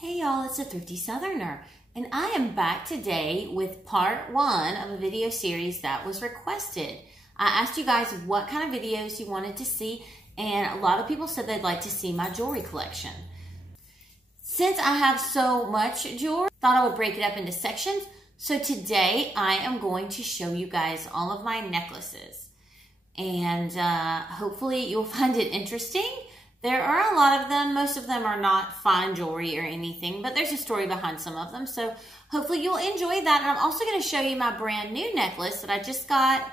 Hey y'all, it's a Thrifty Southerner, and I am back today with part 1 of a video series that was requested. I asked you guys what kind of videos you wanted to see, and a lot of people said they'd like to see my jewelry collection. Since I have so much jewelry, I thought I would break it up into sections. So today I am going to show you guys all of my necklaces, and hopefully you'll find it interesting. There are a lot of them. Most of them are not fine jewelry or anything, but there's a story behind some of them. So hopefully you'll enjoy that. And I'm also going to show you my brand new necklace that I just got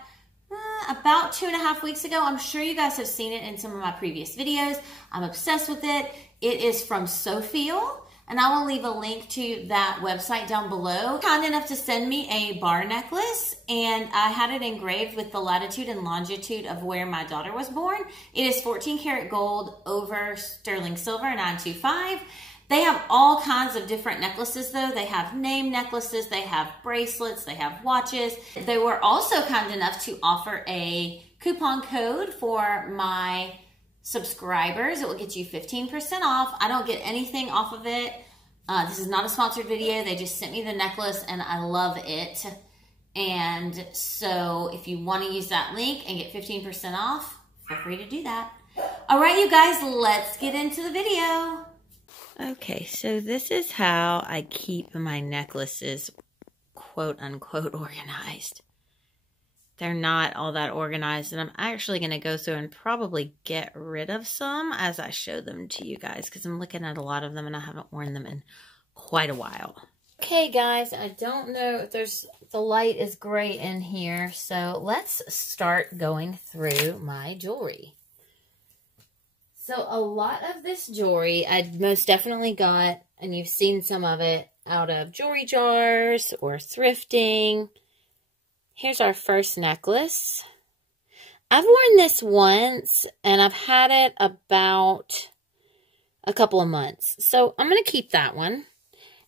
about 2.5 weeks ago. I'm sure you guys have seen it in some of my previous videos. I'm obsessed with it. It is from Soufeel, and I will leave a link to that website down below. Kind enough to send me a bar necklace, and I had it engraved with the latitude and longitude of where my daughter was born. It is 14 karat gold over sterling silver 925. They have all kinds of different necklaces though. They have name necklaces, they have bracelets, they have watches. They were also kind enough to offer a coupon code for my subscribers. It will get you 15% off. I don't get anything off of it. This is not a sponsored video. They just sent me the necklace and I love it. And so if you want to use that link and get 15% off, feel free to do that. All right, you guys, let's get into the video. Okay, so this is how I keep my necklaces quote unquote organized. They're not all that organized, and I'm actually going to go through and probably get rid of some as I show them to you guys, because I'm looking at a lot of them and I haven't worn them in quite a while. Okay guys, I don't know if the light is great in here, so let's start going through my jewelry. So a lot of this jewelry I most definitely got, and you've seen some of it, out of jewelry jars or thrifting. Here's our first necklace. I've worn this once, and I've had it about a couple of months. So I'm going to keep that one.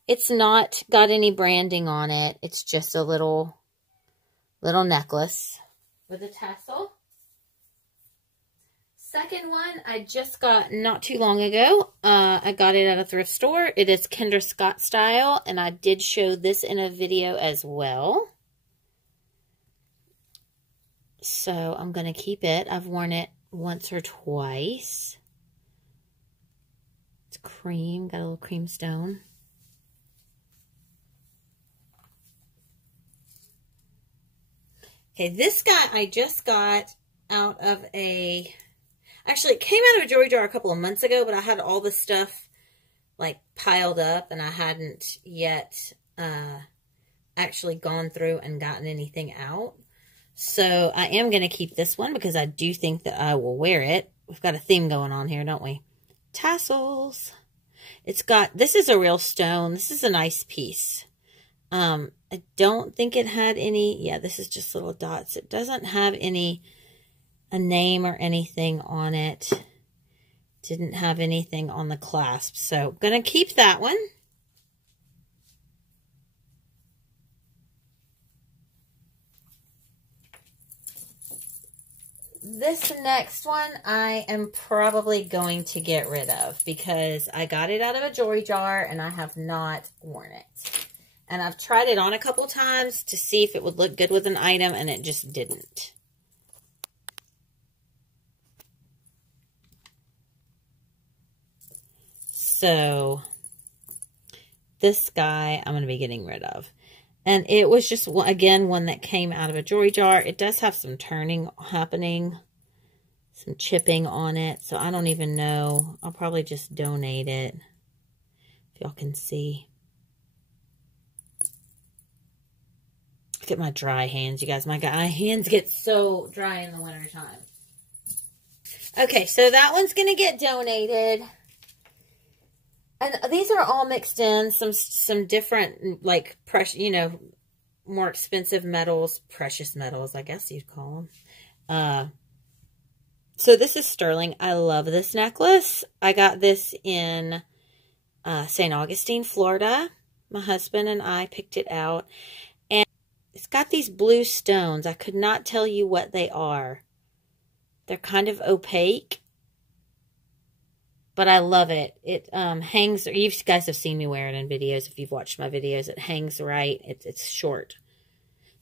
It's not got any branding on it. It's just a little necklace with a tassel. Second one I just got not too long ago. I got it at a thrift store. It is Kendra Scott style, and I did show this in a video as well. So I'm going to keep it. I've worn it once or twice. It's cream. Got a little cream stone. Okay, this guy I just got out of a... Actually, it came out of a jewelry jar a couple of months ago, but I had all the stuff like piled up, and I hadn't yet actually gone through and gotten anything out. So I am going to keep this one because I do think that I will wear it. We've got a theme going on here, don't we? Tassels. It's got, this is a real stone. This is a nice piece. I don't think it had any, yeah, this is just little dots. It doesn't have a name or anything on it. Didn't have anything on the clasp. So going to keep that one. This next one I am probably going to get rid of because I got it out of a jewelry jar and I have not worn it. And I've tried it on a couple times to see if it would look good with an item, and it just didn't. So this guy I'm going to be getting rid of. And it was just, again, one that came out of a jewelry jar. It does have some turning happening, some chipping on it. So I don't even know. I'll probably just donate it, if y'all can see. Look at my dry hands, you guys. My hands get so dry in the wintertime. Okay, so that one's going to get donated. And these are all mixed in, some different, like, more expensive metals, precious metals, I guess you'd call them. So this is sterling. I love this necklace. I got this in St. Augustine, Florida. My husband and I picked it out. And it's got these blue stones. I could not tell you what they are. They're kind of opaque. but I love it. It hangs, you guys have seen me wear it in videos. If you've watched my videos, it hangs right. It's short.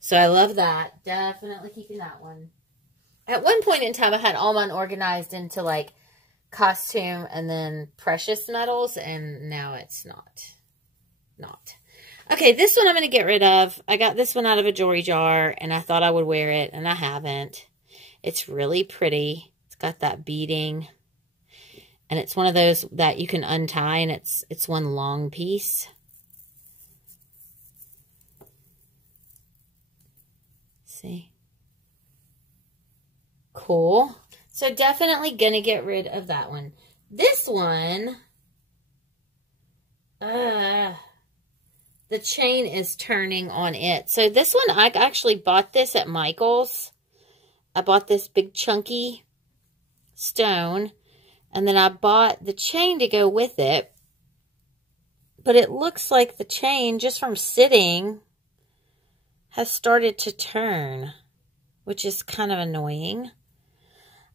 So I love that. Definitely keeping that one. At one point in time, I had all mine organized into like costume and then precious metals, and now it's not. Okay, this one I'm going to get rid of. I got this one out of a jewelry jar, and I thought I would wear it, and I haven't. It's really pretty. It's got that beading, and it's one of those that you can untie, and it's one long piece. See? Cool. So definitely going to get rid of that one. This one, the chain is turning on it. So this one, I actually bought this at Michael's. I bought this big chunky stone, and then I bought the chain to go with it. But it looks like the chain, just from sitting, has started to turn, which is kind of annoying.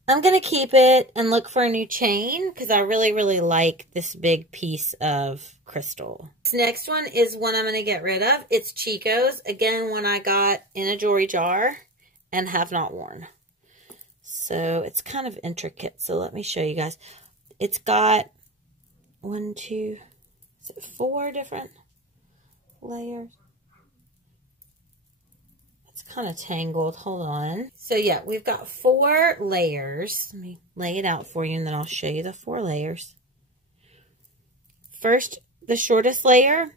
I'm going to keep it and look for a new chain because I really, really like this big piece of crystal. This next one is one I'm going to get rid of. It's Chico's. Again, one I got in a jewelry jar and have not worn. So it's kind of intricate. So let me show you guys. It's got 4 different layers. Kind of tangled. Hold on. So yeah, we've got 4 layers. Let me lay it out for you, and then I'll show you the 4 layers. First, the shortest layer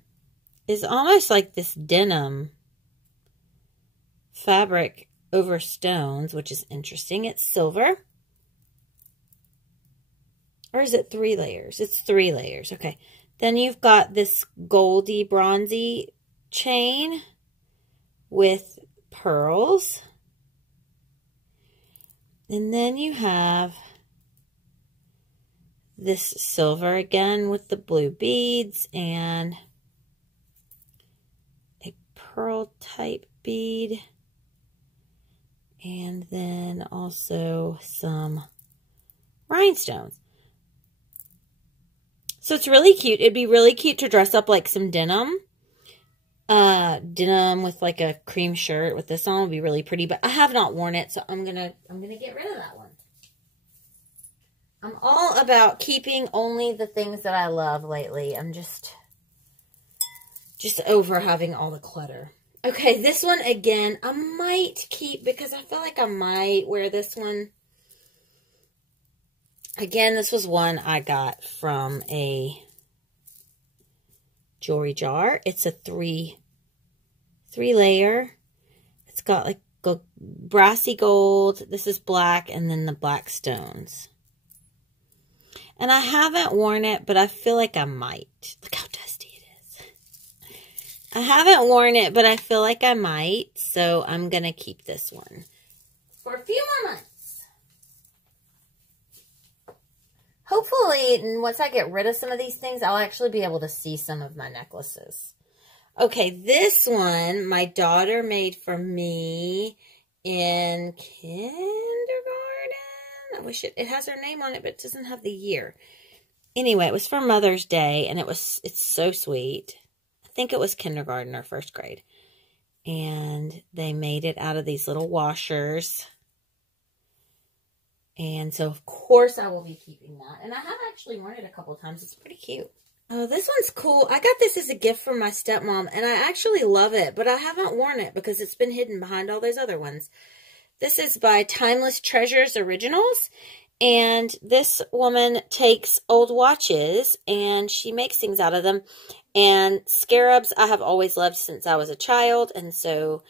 is almost like this denim fabric over stones, which is interesting. It's silver. Or is it 3 layers? It's 3 layers. Okay. Then you've got this goldy, bronzy chain with pearls, and then you have this silver again with the blue beads and a pearl type bead, and then also some rhinestones. So it's really cute. It'd be really cute to dress up like some denim with like a cream shirt with this on would be really pretty, but I have not worn it, so I'm gonna get rid of that one. I'm all about keeping only the things that I love lately. I'm just over having all the clutter. Okay, this one again I might keep because I feel like I might wear this one. Again, this was one I got from a jewelry jar. It's a 3 layer. It's got like brassy gold. This is black, and then the black stones. And I haven't worn it, but I feel like I might. Look how dusty it is. I haven't worn it, but I feel like I might. So I'm going to keep this one for a few more months. Hopefully, once I get rid of some of these things, I'll actually be able to see some of my necklaces. Okay, this one my daughter made for me in kindergarten. I wish it has her name on it, but it doesn't have the year. Anyway, it was for Mother's Day, and it's so sweet. I think it was kindergarten or 1st grade. And they made it out of these little washers. And so, of course, I will be keeping that. And I have actually worn it a couple times. It's pretty cute. Oh, this one's cool. I got this as a gift from my stepmom, and I actually love it. But I haven't worn it because it's been hidden behind all those other ones. This is by Timeless Treasures Originals. And this woman takes old watches, and she makes things out of them. And scarabs I have always loved since I was a child. And so,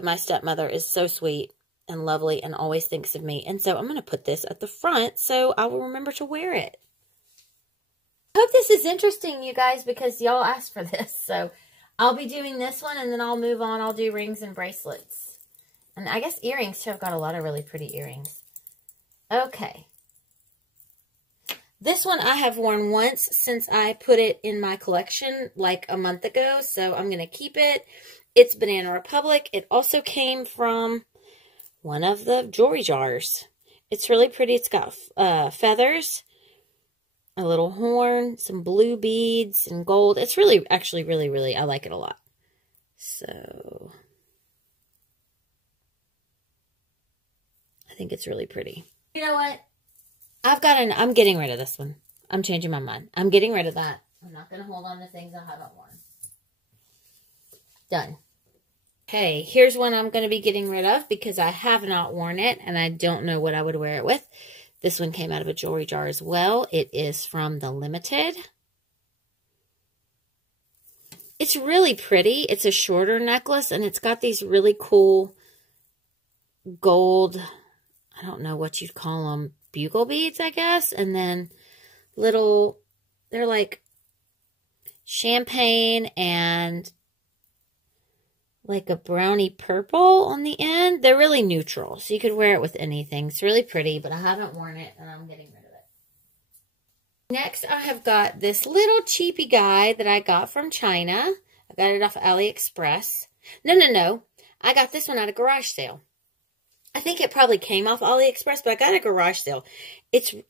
my stepmother is so sweet and lovely and always thinks of me. And so I'm going to put this at the front so I will remember to wear it. I hope this is interesting, you guys, because y'all asked for this. So I'll be doing this one, and then I'll move on. I'll do rings and bracelets. And I guess earrings, too. I've got a lot of really pretty earrings. Okay. This one I have worn once since I put it in my collection like a month ago. So I'm going to keep it. It's Banana Republic. It also came from one of the jewelry jars. It's really pretty. It's got feathers a little horn, some blue beads, and gold. It's really, actually, really, I like it a lot. So, I think it's really pretty. You know what? I'm getting rid of this one. I'm changing my mind. I'm getting rid of that. I'm not going to hold on to things I haven't worn. Done. Okay, here's one I'm going to be getting rid of because I have not worn it and I don't know what I would wear it with. This one came out of a jewelry jar as well. It is from the Limited. It's really pretty. It's a shorter necklace and it's got these really cool gold, I don't know what you'd call them, bugle beads, I guess. And then little, they're like champagne and like a brownie purple on the end. They're really neutral, so you could wear it with anything. It's really pretty, but I haven't worn it, and I'm getting rid of it. Next, I have got this little cheapy guy that I got from China. I got it off AliExpress. No. I got this one at a garage sale. I think it probably came off AliExpress, but I got a garage sale.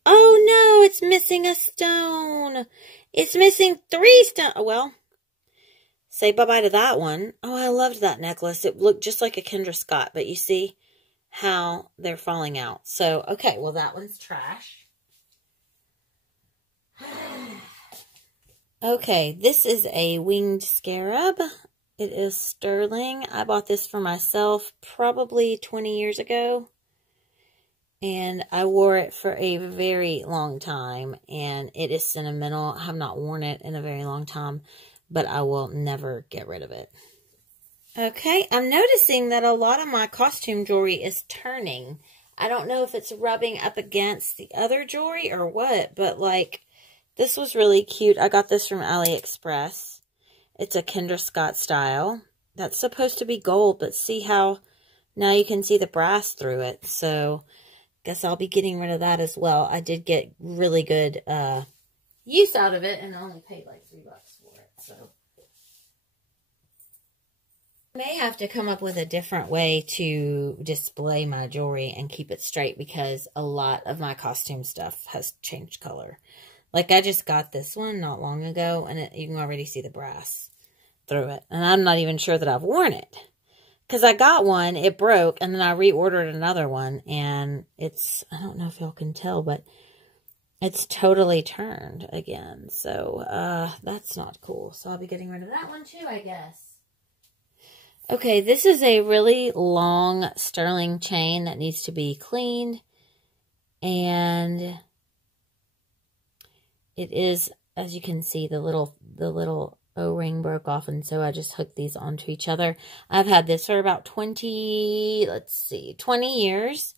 Oh no, it's missing a stone. It's missing 3 stones. Well, say bye-bye to that one. Oh, I loved that necklace. It looked just like a Kendra Scott, but you see how they're falling out. So, okay, well, that one's trash. Okay, this is a winged scarab. It is sterling. I bought this for myself probably 20 years ago. And I wore it for a very long time. And it is sentimental. I have not worn it in a very long time, but I will never get rid of it. Okay, I'm noticing that a lot of my costume jewelry is turning. I don't know if it's rubbing up against the other jewelry or what, but like, this was really cute. I got this from AliExpress. It's a Kendra Scott style. That's supposed to be gold, but see how now you can see the brass through it. So, guess I'll be getting rid of that as well. I did get really good use out of it and I only paid like $3 for it. So, I may have to come up with a different way to display my jewelry and keep it straight because a lot of my costume stuff has changed color. Like, I just got this one not long ago, and you can already see the brass through it. And I'm not even sure that I've worn it. Because I got one, it broke, and then I reordered another one, and it's, I don't know if y'all can tell, but it's totally turned again. So, that's not cool. So, I'll be getting rid of that one too, I guess. Okay, this is a really long sterling chain that needs to be cleaned. And it is, as you can see, the little O-ring broke off, and so I just hooked these onto each other. I've had this for about 20 years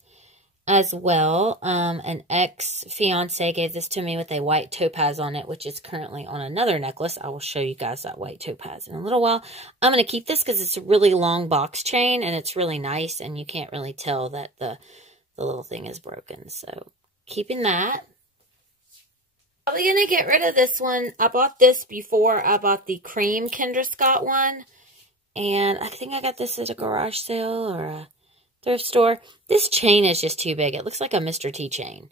as well. An ex-fiance gave this to me with a white topaz on it, which is currently on another necklace. I will show you guys that white topaz in a little while. I'm going to keep this because it's a really long box chain, and it's really nice, and you can't really tell that the little thing is broken. So, keeping that. Probably going to get rid of this one. I bought this before I bought the cream Kendra Scott one. And I think I got this at a garage sale or a thrift store. This chain is just too big. It looks like a Mr. T chain.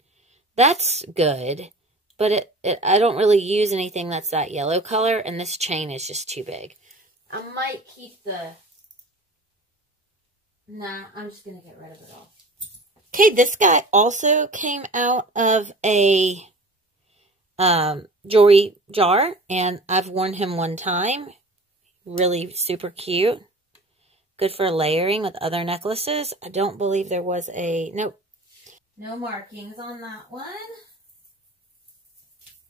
That's good. But I don't really use anything that's that yellow color. And this chain is just too big. I might keep the... Nah, I'm just going to get rid of it all. Okay, this guy also came out of a jewelry jar, and I've worn him one time. Really super cute. Good for layering with other necklaces. I don't believe there was a, nope. No markings on that one.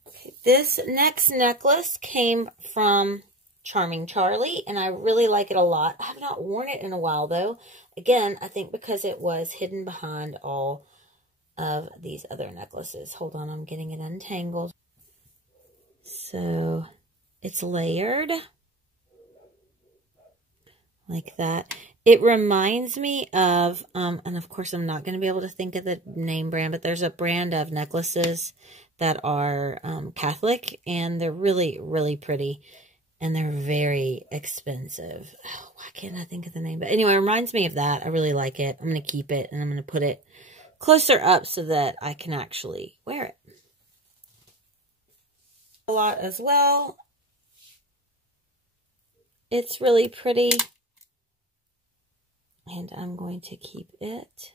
Okay, this next necklace came from Charming Charlie, and I really like it a lot. I have not worn it in a while, though. Again, I think because it was hidden behind all of these other necklaces. Hold on, I'm getting it untangled. So, it's layered. Like that. It reminds me of, and of course I'm not going to be able to think of the name brand, but there's a brand of necklaces that are Catholic, and they're really, really pretty, and they're very expensive. Oh, why can't I think of the name? But anyway, it reminds me of that. I really like it. I'm going to keep it, and I'm going to put it closer up so that I can actually wear it. a lot as well. It's really pretty. And I'm going to keep it.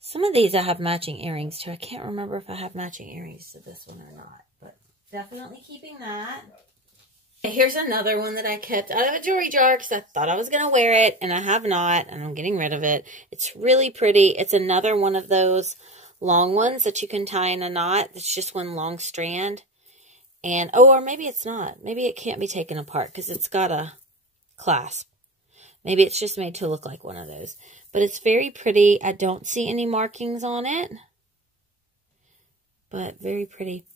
Some of these I have matching earrings to. I can't remember if I have matching earrings to this one or not. But definitely keeping that. Here's another one that I kept out of a jewelry jar because I thought I was going to wear it. And I have not. And I'm getting rid of it. It's really pretty. It's another one of those long ones that you can tie in a knot. It's just one long strand. And, oh, or maybe it's not. Maybe it can't be taken apart because it's got a clasp. Maybe it's just made to look like one of those. But it's very pretty. I don't see any markings on it. But very pretty.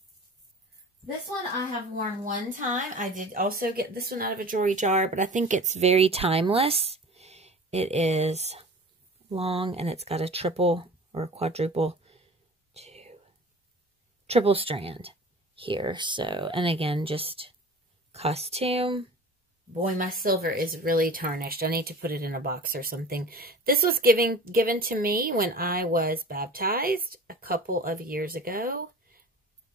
This one I have worn one time. I did also get this one out of a jewelry jar, but I think it's very timeless. It is long and it's got a triple or a quadruple, triple strand here. So, and again, just costume. Boy, my silver is really tarnished. I need to put it in a box or something. This was given to me when I was baptized a couple of years ago.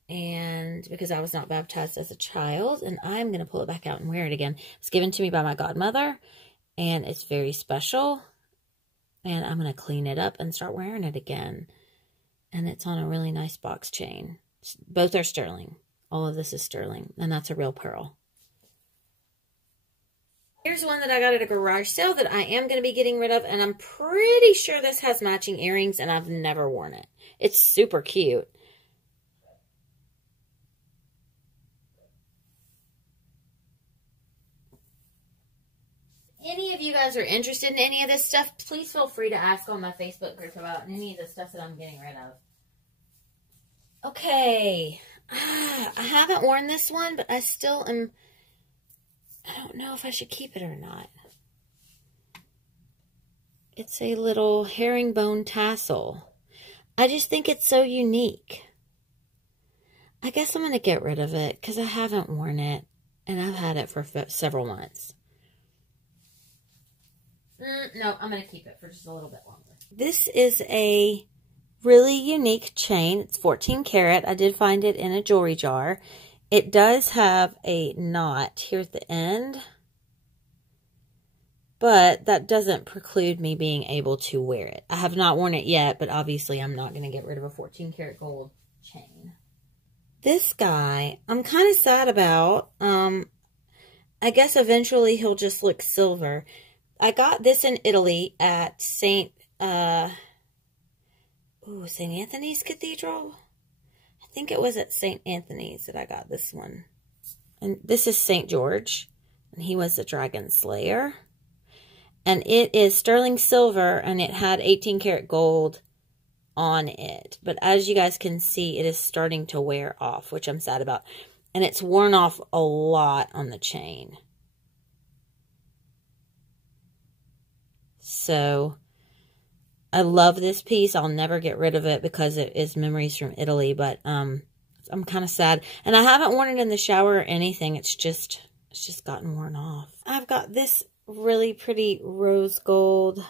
And because I was not baptized as a child, and I'm going to pull it back out and wear it again. It's given to me by my godmother, and it's very special. And I'm going to clean it up and start wearing it again. And it's on a really nice box chain. Both are sterling. All of this is sterling, and that's a real pearl. Here's one that I got at a garage sale that I am going to be getting rid of, and I'm pretty sure this has matching earrings, and I've never worn it. It's super cute. Any of you guys are interested in any of this stuff, please feel free to ask on my Facebook group about any of the stuff that I'm getting rid of. Okay. I haven't worn this one, but I still am... I don't know if I should keep it or not. It's a little herringbone tassel. I just think it's so unique. I guess I'm going to get rid of it because I haven't worn it. And I've had it for several months. No, I'm going to keep it for just a little bit longer. This is a really unique chain. It's 14 karat. I did find it in a jewelry jar. It does have a knot here at the end. But that doesn't preclude me being able to wear it. I have not worn it yet, but obviously I'm not going to get rid of a 14 karat gold chain. This guy, I'm kind of sad about. I guess eventually he'll just look silver. I got this in Italy at St. Anthony's Cathedral. I think it was at St. Anthony's that I got this one. And this is St. George. And he was the dragon slayer. And it is sterling silver. And it had 18 karat gold on it. But as you guys can see, it is starting to wear off, which I'm sad about. And it's worn off a lot on the chain. So, I love this piece. I'll never get rid of it because it is memories from Italy. But I'm kind of sad. And I haven't worn it in the shower or anything. It's just gotten worn off. I've got this really pretty rose gold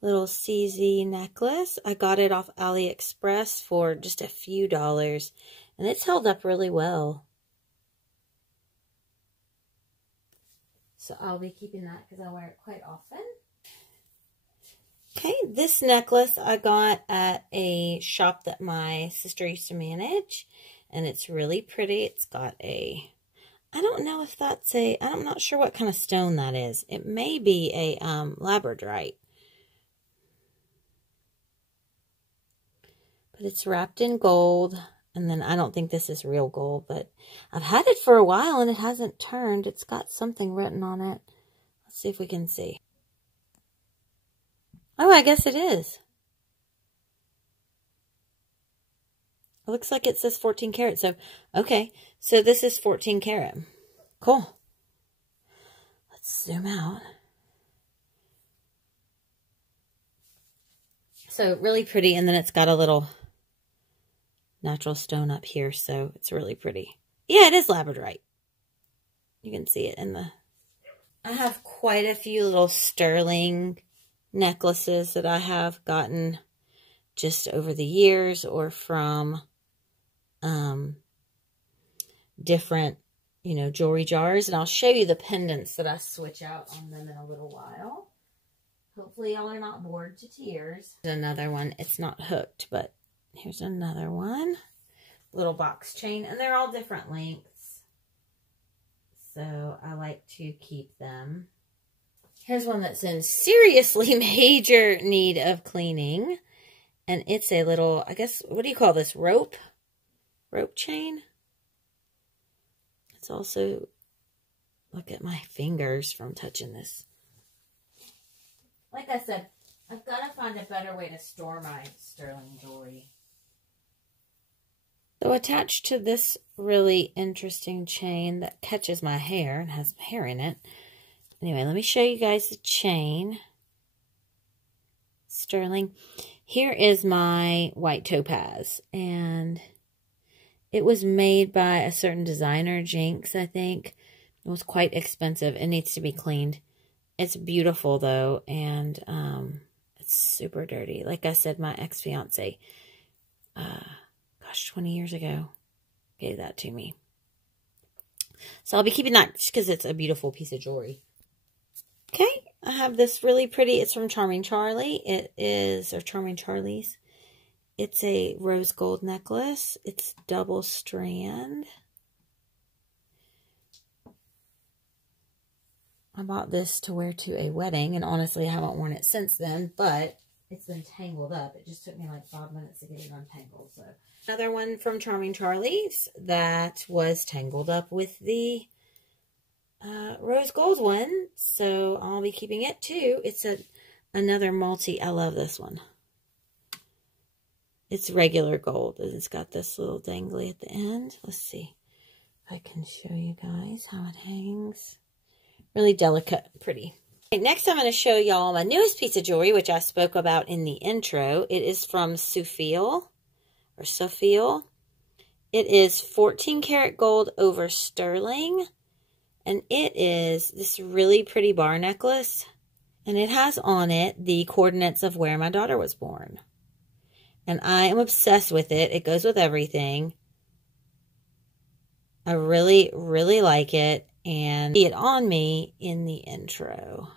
little CZ necklace. I got it off AliExpress for just a few dollars. And it's held up really well. So I'll be keeping that because I wear it quite often. Okay, this necklace I got at a shop that my sister used to manage. And it's really pretty. It's got a, I don't know if that's a, I'm not sure what kind of stone that is. It may be a labradorite. But it's wrapped in gold. And then I don't think this is real gold, but I've had it for a while and it hasn't turned. It's got something written on it. Let's see if we can see. Oh, I guess it is. It looks like it says 14 karat. So, okay. So this is 14 karat. Cool. Let's zoom out. So really pretty. And then it's got a little natural stone up here. So it's really pretty. Yeah, it is labradorite. You can see it in the... I have quite a few little sterling necklaces that I have gotten just over the years or from different, you know, jewelry jars. And I'll show you the pendants that I switch out on them in a little while. Hopefully y'all are not bored to tears. Here's another one. It's not hooked, but here's another one. Little box chain, and they're all different lengths. So I like to keep them. Here's one that's in seriously major need of cleaning. And it's a little, I guess, what do you call this? Rope chain. It's also, look at my fingers from touching this. Like I said, I've got to find a better way to store my sterling jewelry. So attached to this really interesting chain that catches my hair and has hair in it. Anyway, let me show you guys the chain. Sterling. Here is my white topaz. And it was made by a certain designer, Jinx, I think. It was quite expensive. It needs to be cleaned. It's beautiful, though, and it's super dirty. Like I said, my ex-fiance, gosh, 20 years ago, gave that to me. So I'll be keeping that just because it's a beautiful piece of jewelry. Okay, I have this really pretty, it's from Charming Charlie. It is, or Charming Charlie's. It's a rose gold necklace. It's double strand. I bought this to wear to a wedding, and honestly, I haven't worn it since then, but it's been tangled up. It just took me like 5 minutes to get it untangled. So another one from Charming Charlie's that was tangled up with the rose gold one, so I'll be keeping it too. It's another multi. I love this one. It's regular gold, and it's got this little dangly at the end. Let's see if I can show you guys how it hangs. Really delicate, pretty. Okay, next I'm going to show y'all my newest piece of jewelry, which I spoke about in the intro. It is from Soufeel, or Soufeel. It is 14 karat gold over sterling. And it is this really pretty bar necklace. And it has on it the coordinates of where my daughter was born. And I am obsessed with it. It goes with everything. I really, really like it. And see it on me in the intro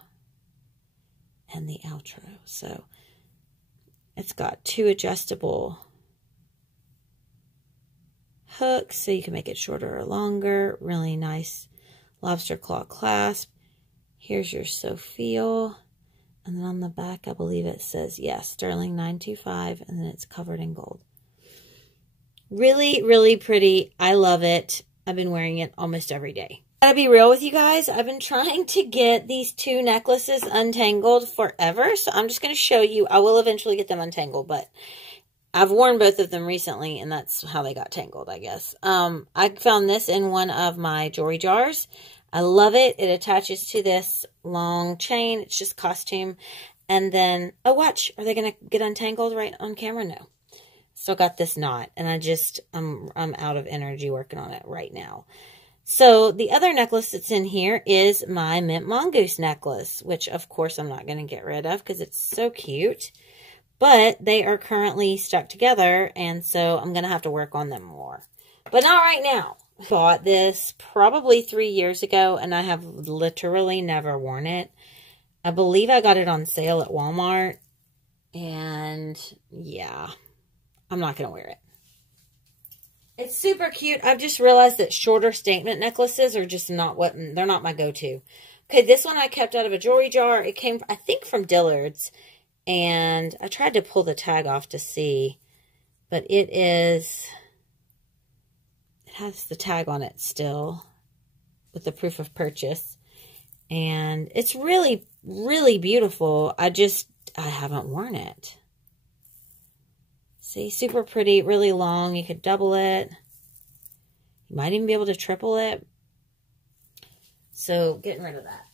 and the outro. So it's got 2 adjustable hooks so you can make it shorter or longer. Really nice lobster claw clasp. Here's your Soufeel. And then on the back, I believe it says, yes, sterling 925. And then it's covered in gold. Really, really pretty. I love it. I've been wearing it almost every day. Gotta be real with you guys. I've been trying to get these 2 necklaces untangled forever. So I'm just going to show you. I will eventually get them untangled, but I've worn both of them recently, and that's how they got tangled, I guess. I found this in one of my jewelry jars. I love it. It attaches to this long chain. It's just costume. And then, oh, watch. Are they going to get untangled right on camera? No. Still got this knot, and I'm out of energy working on it right now. So the other necklace that's in here is my Mint Mongoose necklace, which of course I'm not going to get rid of because it's so cute. But they are currently stuck together, and so I'm going to have to work on them more. But not right now. Bought this probably 3 years ago, and I have literally never worn it. I believe I got it on sale at Walmart, and yeah, I'm not going to wear it. It's super cute. I've just realized that shorter statement necklaces are just not they're not my go-to. Okay, this one I kept out of a jewelry jar. It came, I think, from Dillard's. And I tried to pull the tag off to see. But it has the tag on it still. With the proof of purchase. And it's really, really beautiful. I haven't worn it. See, super pretty, really long. You could double it. You might even be able to triple it. So, getting rid of that.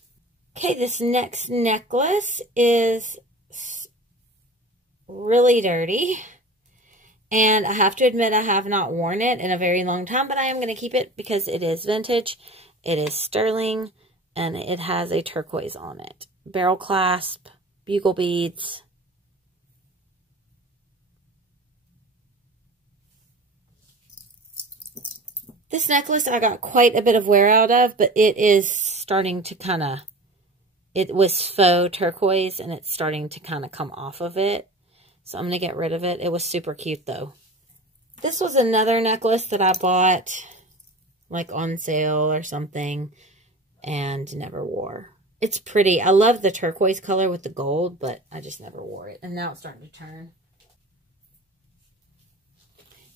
Okay, this next necklace is really dirty. And I have to admit I have not worn it in a very long time, but I am going to keep it because it is vintage. It is sterling, and it has a turquoise on it. Barrel clasp, bugle beads. This necklace I got quite a bit of wear out of, but it is starting to kind of, it was faux turquoise and it's starting to kind of come off of it. So I'm going to get rid of it. It was super cute though. This was another necklace that I bought like on sale or something and never wore. It's pretty. I love the turquoise color with the gold, but I just never wore it. And now it's starting to turn.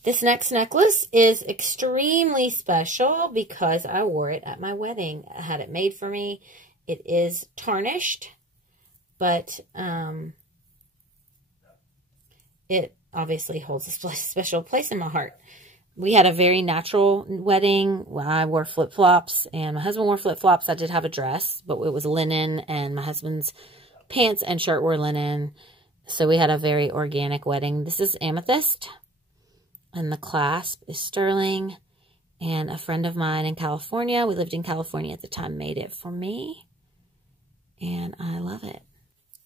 This next necklace is extremely special because I wore it at my wedding. I had it made for me. It is tarnished, but it obviously holds a special place in my heart. We had a very natural wedding. I wore flip-flops, and my husband wore flip-flops. I did have a dress, but it was linen, and my husband's pants and shirt were linen. So we had a very organic wedding. This is amethyst, and the clasp is sterling. And a friend of mine in California, we lived in California at the time, made it for me. And I love it.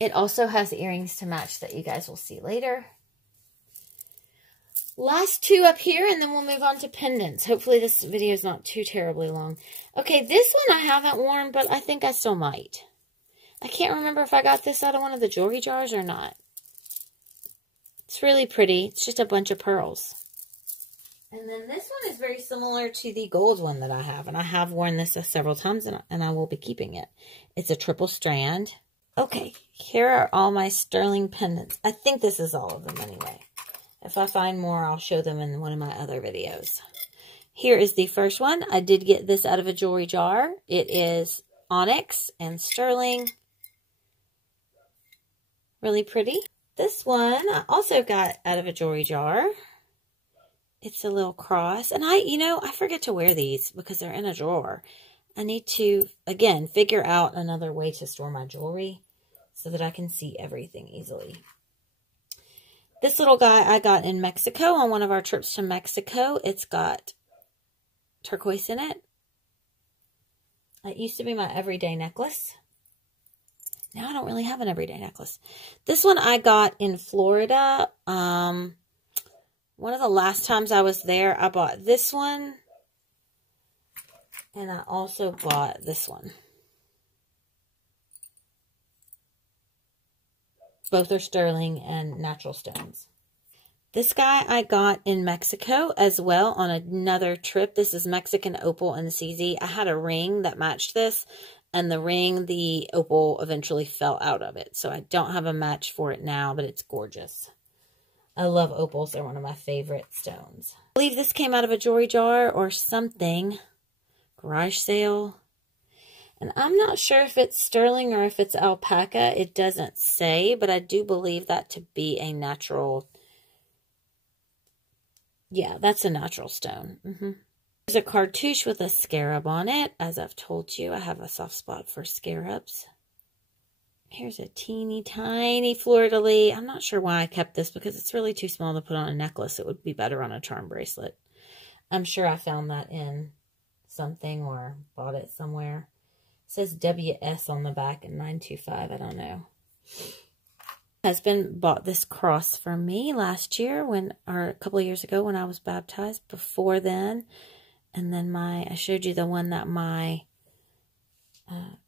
It also has earrings to match that you guys will see later. Last two up here, and then we'll move on to pendants. Hopefully this video is not too terribly long. Okay, this one I haven't worn, but I think I still might. I can't remember if I got this out of one of the jewelry jars or not. It's really pretty. It's just a bunch of pearls. And then this one is very similar to the gold one that I have. And I have worn this several times, and I will be keeping it. It's a triple strand. Okay, here are all my sterling pendants. I think this is all of them anyway. If I find more, I'll show them in one of my other videos. Here is the first one. I did get this out of a jewelry jar. It is onyx and sterling. Really pretty. This one I also got out of a jewelry jar. It's a little cross. And I forget to wear these because they're in a drawer. I need to, again, figure out another way to store my jewelry so that I can see everything easily. This little guy I got in Mexico on one of our trips to Mexico. It's got turquoise in it. It used to be my everyday necklace. Now I don't really have an everyday necklace. This one I got in Florida. One of the last times I was there, I bought this one. And I also bought this one. Both are sterling and natural stones. This guy I got in Mexico as well on another trip. This is Mexican opal and CZ. I had a ring that matched this, and the opal eventually fell out of it. So I don't have a match for it now, but it's gorgeous. I love opals. They're one of my favorite stones. I believe this came out of a jewelry jar or something. Garage sale. And I'm not sure if it's sterling or if it's alpaca. It doesn't say, but I do believe that to be a natural. Yeah, that's a natural stone. There's a cartouche with a scarab on it. As I've told you, I have a soft spot for scarabs. Here's a teeny tiny fleur-de-lis. I'm not sure why I kept this because it's really too small to put on a necklace. It would be better on a charm bracelet. I'm sure I found that in something or bought it somewhere. It says WS on the back and 925. I don't know. My husband bought this cross for me last year or a couple of years ago when I was baptized. Before then, and then I showed you the one that my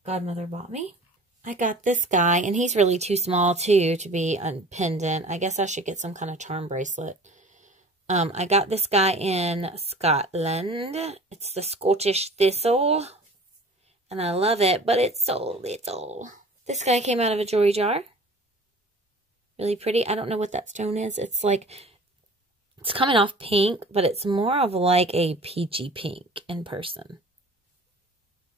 godmother bought me. I got this guy, and he's really too small too to be a pendant. I guess I should get some kind of charm bracelet. I got this guy in Scotland. It's the Scottish thistle. And I love it, but it's so little. This guy came out of a jewelry jar. Really pretty. I don't know what that stone is. It's like, it's coming off pink, but it's more of like a peachy pink in person.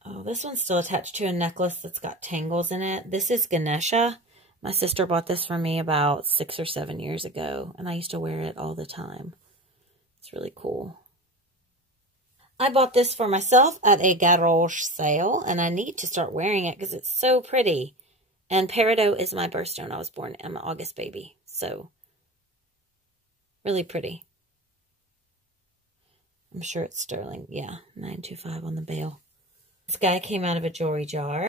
Oh, this one's still attached to a necklace that's got tangles in it. This is Ganesha. My sister bought this for me about 6 or 7 years ago, and I used to wear it all the time. It's really cool. I bought this for myself at a garage sale, and I need to start wearing it because it's so pretty. And peridot is my birthstone. I was born, I'm an August baby, so really pretty. I'm sure it's sterling. Yeah, 925 on the bail. This guy came out of a jewelry jar.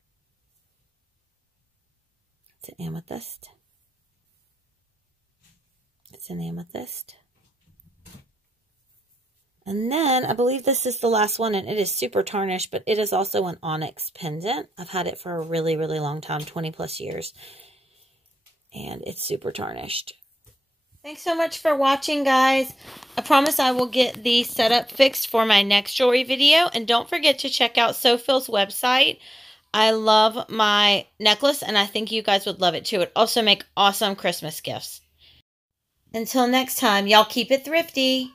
It's an amethyst. It's an amethyst. And then I believe this is the last one, and it is super tarnished, but it is also an onyx pendant. I've had it for a really, really long time, 20 plus years. And it's super tarnished. Thanks so much for watching, guys. I promise I will get the setup fixed for my next jewelry video. And don't forget to check out Soufeel's website. I love my necklace, and I think you guys would love it too. It also make awesome Christmas gifts. Until next time, y'all keep it thrifty.